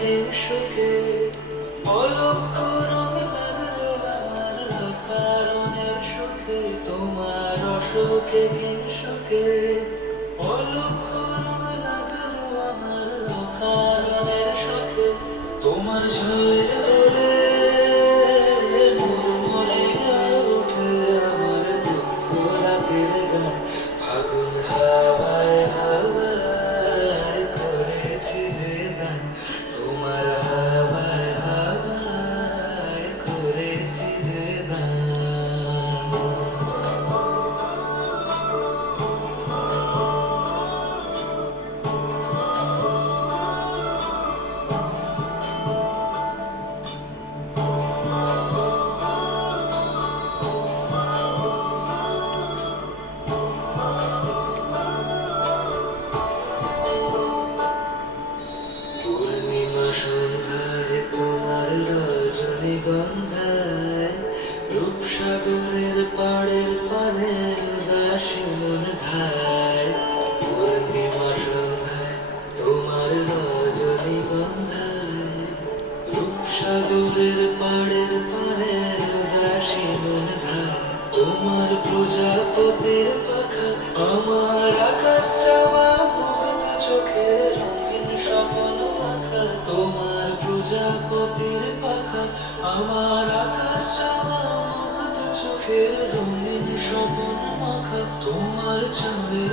দিন সুখে অলক্ষ রঙ লাগলো আমার অকারণের সুখে তোমার অসুখে দিন সুখে অলক্ষ রঙ লাগলো আমার অকারণের সুখে তোমার ঝড়ের দোলে মরমরিয়া ওঠে আমার দুঃখ রাতের গান ফাগুন হাওয়ায় হাওয়ায় করেছি যে গান তোমার হাওয়ায় হাওয়ায় করেছি যে গান পূর্ণিমা সন্ধ্যায় তোমার রজনীগন্ধায় রূপসাগরের পাড়ের পানে উদাসী মন ধায় পূর্ণিমা সন্ধ্যায় তোমার রজনীগন্ধায় রূপসাগরের পাড়ের পানে উদাসী মন ধায় তোমার প্রজাপতির পাখা আমার আকাশ চাওয়া মুগ্ধ চোখের রঙিন স্বপ্ন মাখা তোমার প্রজাপতির পাখা আমার আকাশ চাওয়া মুগ্ধ চোখের রঙিন স্বপ্ন মাখা তোমার চাঁদের